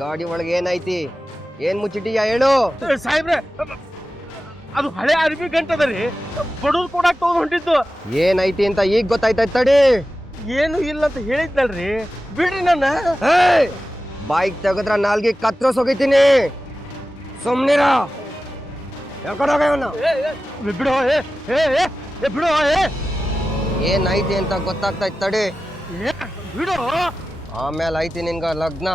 ಗಾಡಿ ಒಳಗೆ ಏನೈತಿ? ಏನ್ ಮುಚ್ಚಿಟ್ಟಿಯಾ ಹೇಳು ಸಾಹೇಬ್ರೆ. ಅದು ಹಳೆ ಅರ್ಬಿ ಗಂಟದರಿ, ಬಡವ್ರು ಕೊಡಾಕ್ ತಗೊಂಡ್ ಹೊಂಟಿದ್ದು. ಏನೈತಿ ಅಂತ ಈಗ ಗೊತ್ತಾಯ್ತಾಯ್ತು ತಡಿ. ಏನು ಇಲ್ಲ ಅಂತ ಹೇಳಿದ್ನಲ್ರಿ, ಬಿಡ್ರಿ ನನ್ನ. ಬೈಕ್ ತೆಗದ್ರ ನಾಲ್ಗೆ ಕತ್ರೋಸ್ ಹೋಗಿತೀನಿ. ಸುಮ್ನಿರ. ಬಿಡೋ ಬಿಡೋ. ಏನೈತಿ ಅಂತ ಗೊತ್ತಾಗ್ತಾಯ್ತು ತಡಿ. ಬಿಡೋ. ಆಮೇಲೆ ಐತಿ ನಿನ್ಗ ಲಗ್ನ.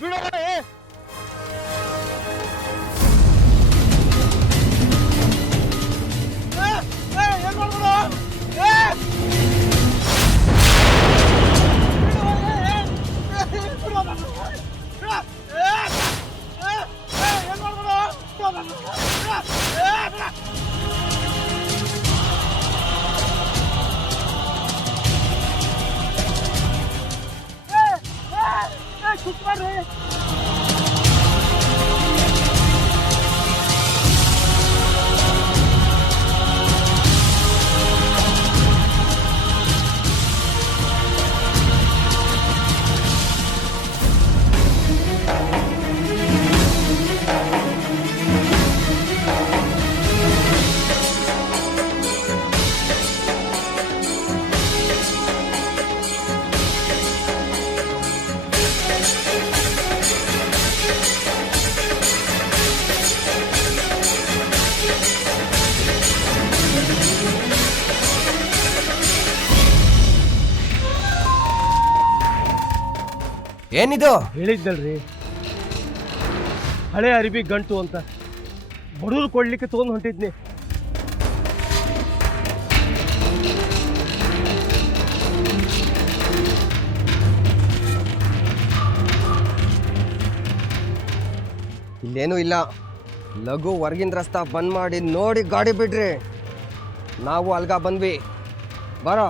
ಬಿಡೋ. ಏನಿದು? ಹೇಳಿದ್ದಲ್ರಿ, ಹಳೆ ಅರಿಬಿ ಗಂಟು ಅಂತ, ಬಡವ್ರು ಕೊಡ್ಲಿಕ್ಕೆ ತಗೊಂಡ್ ಹೊಂಟಿದ್ನಿ. ಇಲ್ಲೇನೂ ಇಲ್ಲ. ಲಘು ಹೊರ್ಗಿನ ರಸ್ತಾ ಬಂದ್ ಮಾಡಿ ನೋಡಿ ಗಾಡಿ ಬಿಡ್ರಿ. ನಾವು ಅಲ್ಗ ಬಂದ್ವಿ. ಬರೋ.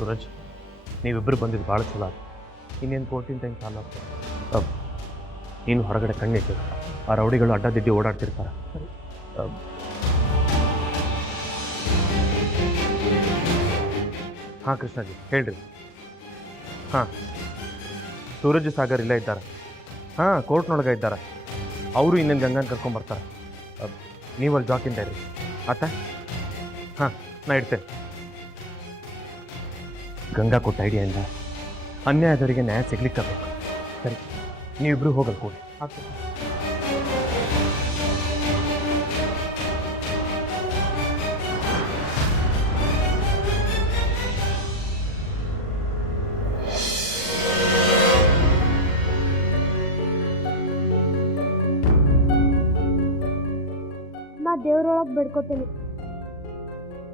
ಸೂರಜ್, ನೀವಿಬ್ಬರು ಬಂದಿದ್ದು ಭಾಳ ಚಲೋ ಆಯ್ತು. ಇನ್ನೇನು ಕೋರ್ಟಿನ ಟೈಮ್ ಸಾಲ ಆಗ್ತದೆ. ನೀನು ಹೊರಗಡೆ ಕಣ್ಣಿಟ್ಟು, ಆ ರೌಡಿಗಳು ಅಡ್ಡದಿಡ್ಡಿ ಓಡಾಡ್ತಿರ್ತಾರೆ. ಹಾಂ ಕೃಷ್ಣಜಿ ಹೇಳ್ರಿ. ಹಾಂ, ಸೂರಜ್ ಸಾಗರ್ ಇಲ್ಲೇ ಇದ್ದಾರೆ. ಹಾಂ, ಕೋರ್ಟ್ನೊಳಗೆ ಇದ್ದಾರೆ. ಅವರು ಇನ್ನೇನು ಗಂಗನ ಕರ್ಕೊಂಬರ್ತಾರೆ. ನೀವು ಅಲ್ಲಿ ಜಾಕಿಂದ ಇರಿ ಆತ. ಹಾಂ, ನಾ ಇಡ್ತೇನೆ. ಗಂಗಾ ಕೊಟ್ಟ ಐಡಿಯಾಯಿಂದ ಅನ್ಯಾಯದವರಿಗೆ ನ್ಯಾಯ ಸಿಗ್ಲಿಕ್ಕಬೇಕು. ಸರಿ, ನೀವಿಬ್ರು ಹೋಗಲ್ ಕೂಡಿ. ನಾ ದೇವ್ರೊಳಗೆ ಬೇಡ್ಕೋತೀನಿ,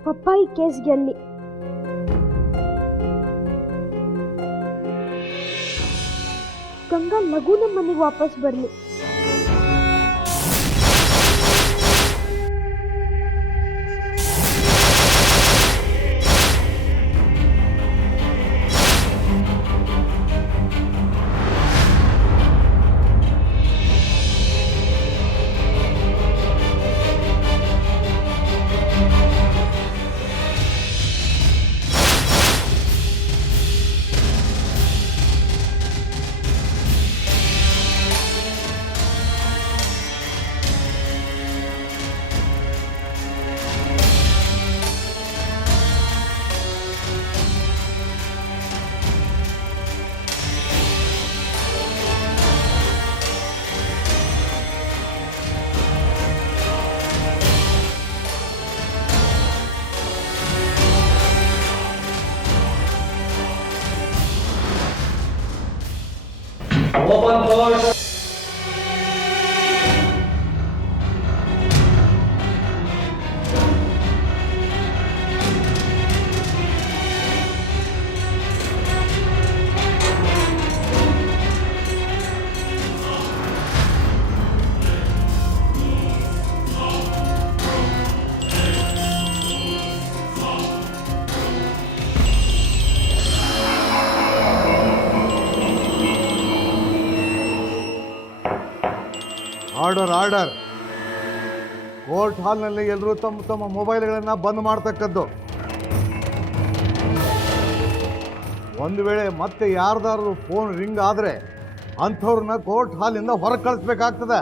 ಪಪ್ಪ ಈ ಕೇಸ್ ಗೆಲ್ಲಿ. ಗಂಗಾ ಲಘು ನಮ್ಮ ಮನೆಗೆ ವಾಪಸ್ ಬರಲಿ. Order order. ಕೋರ್ಟ್ ಹಾಲ್ನಲ್ಲಿ ಎಲ್ಲರೂ ತಮ್ಮ ತಮ್ಮ ಮೊಬೈಲ್ಗಳನ್ನು ಬಂದ್ ಮಾಡ್ತಕ್ಕದ್ದು. ಒಂದು ವೇಳೆ ಮತ್ತೆ ಯಾರ್ದಾದ್ರು ಫೋನ್ ರಿಂಗ್ ಆದರೆ ಅಂಥವ್ರನ್ನ ಕೋರ್ಟ್ ಹಾಲಿಂದ ಹೊರಗೆ ಕಳಿಸ್ಬೇಕಾಗ್ತದೆ.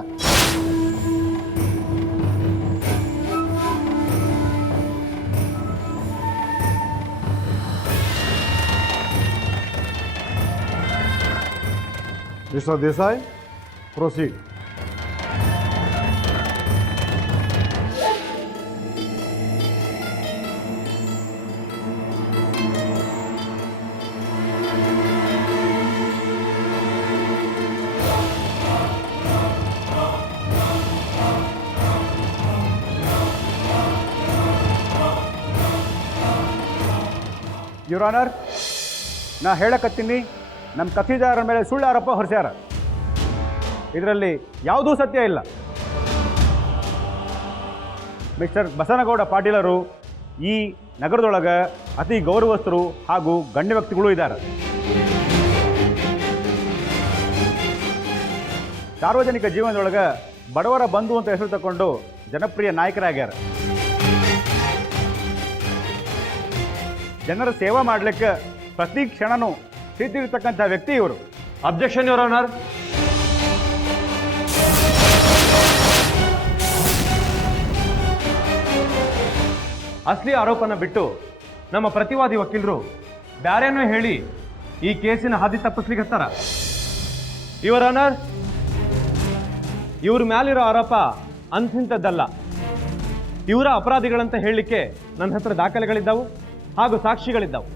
Mister Desai, proceed. Your honour, ನಾ ಹೇಳಕತ್ತೀನಿ, ನಮ್ಮ ಕಥಿದಾರರ ಮೇಲೆ ಸುಳ್ಳು ಆರೋಪ ಹೊರಿಸ್ಯಾರ. ಇದರಲ್ಲಿ ಯಾವುದೂ ಸತ್ಯ ಇಲ್ಲ. ಮಿಸ್ಟರ್ ಬಸನಗೌಡ ಪಾಟೀಲರು ಈ ನಗರದೊಳಗೆ ಅತಿ ಗೌರವಸ್ಥರು ಹಾಗೂ ಗಣ್ಯ ವ್ಯಕ್ತಿಗಳು ಇದ್ದಾರೆ. ಸಾರ್ವಜನಿಕ ಜೀವನದೊಳಗೆ ಬಡವರ ಬಂಧು ಅಂತ ಹೆಸರು ತಗೊಂಡು ಜನಪ್ರಿಯ ನಾಯಕರಾಗ್ಯಾರ. ಜನರ ಸೇವಾ ಮಾಡಲಿಕ್ಕೆ ಪ್ರತಿ ಕ್ಷಣನೂ ಸಿದ್ಧಿರ್ತಕ್ಕಂಥ ವ್ಯಕ್ತಿ ಇವರು. Objection your honour. ಅಸಲಿ ಆರೋಪನ ಬಿಟ್ಟು ನಮ್ಮ ಪ್ರತಿವಾದಿ ವಕೀಲರು ಬ್ಯಾರೇನೋ ಹೇಳಿ ಈ ಕೇಸಿನ ಹಾದಿ ತಪ್ಪಿಸ್ಲಿಕ್ಕತ್ತಾರ. ಯುವರ್ ಆನರ್, ಇವ್ರ ಮ್ಯಾಲಿರೋ ಆರೋಪ ಅಂಥಿಂಥದ್ದಲ್ಲ. ಇವರ ಅಪರಾಧಿಗಳಂತ ಹೇಳಲಿಕ್ಕೆ ನನ್ನ ಹತ್ರ ದಾಖಲೆಗಳಿದ್ದಾವು ಹಾಗೂ ಸಾಕ್ಷಿಗಳಿದ್ದಾವು.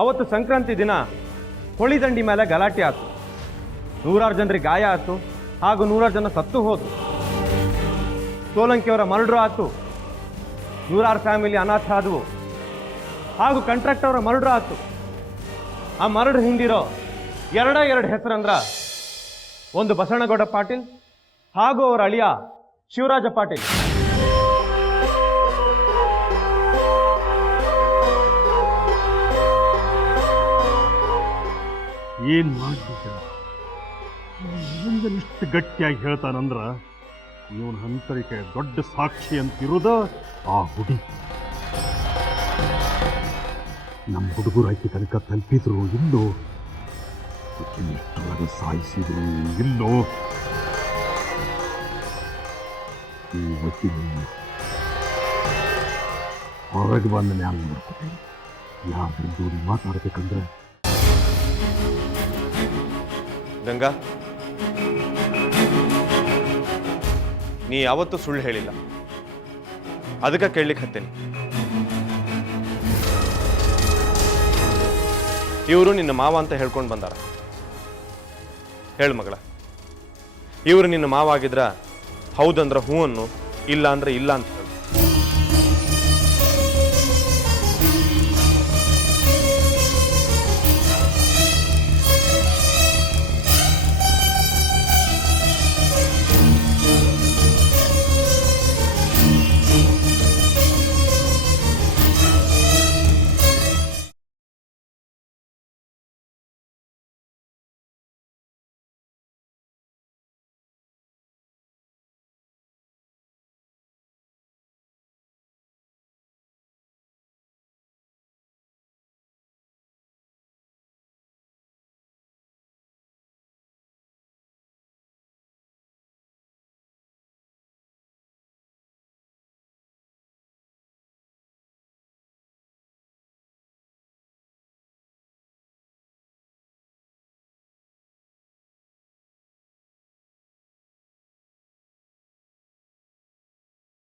ಅವತ್ತು ಸಂಕ್ರಾಂತಿ ದಿನ ಹೊಳಿದಂಡಿ ಮೇಲೆ ಗಲಾಟೆ ಆಯ್ತು. 100 ಜನರಿಗೆ ಗಾಯ ಆಯ್ತು ಹಾಗೂ 100 ಜನ ಸತ್ತು ಹೋದ್ರು. ಸೋಲಂಕಿಯವರ ಮರ್ಡ್ರು ಆಯ್ತು. 100 ಫ್ಯಾಮಿಲಿ ಅನಾಥ ಆದವು ಹಾಗೂ ಕಾಂಟ್ರಾಕ್ಟ್ ಅವರ ಮರ್ಡ್ರು ಆಯ್ತು. ಆ ಮರ್ಡ್ರ್ ಹಿಂದಿರೋ ಎರಡು ಹೆಸರಂದ್ರ ಒಂದು ಬಸವನಗೌಡ ಪಾಟೀಲ್ ಹಾಗೂ ಅವರ ಅಳಿಯ ಶಿವರಾಜ ಪಾಟೀಲ್. ಏನ್ ಮಾಡ್ತಿದ್ದ ಇಷ್ಟು ಗಟ್ಟಿಯಾಗಿ ಹೇಳ್ತಾನಂದ್ರ ಇವನ ಹಂತರಿಕೆ ದೊಡ್ಡ ಸಾಕ್ಷಿ ಅಂತಿರುದ ಆ ಹುಡುಗಿ. ನಮ್ಮ ಹುಡುಗರು ಆಕೆ ತನಕ ತಲುಪಿದ್ರು ಇಲ್ಲೋ, ಎಷ್ಟೊಳಗೆ ಸಾಯಿಸಿದ್ರು ಇಲ್ಲೋ, ಈ ವಕೀಲ ಹೊರಗೆ ಬಂದ ಮ್ಯಾಲ ನೋಡ್ಕೊತೀನಿ. ಯಾರು ಮಾತಾಡ್ಬೇಕಂದ್ರೆ ಗಂಗಾ, ನೀ ಯಾವತ್ತೂ ಸುಳ್ಳು ಹೇಳಿಲ್ಲ. ಅದಕ್ಕೆ ಕೇಳಲಿಕ್ಕೆ ಹತ್ತೇನೆ. ಇವರು ನಿನ್ನ ಮಾವ ಅಂತ ಹೇಳ್ಕೊಂಡು ಬಂದಾರ. ಹೇಳು ಮಗಳ, ಇವರು ನಿನ್ನ ಮಾವ ಆಗಿದ್ರ ಹೌದಂದ್ರೆ ಹ್ಞೂ ಅನ್ನು, ಇಲ್ಲ ಅಂದ್ರೆ ಇಲ್ಲ ಅಂತ.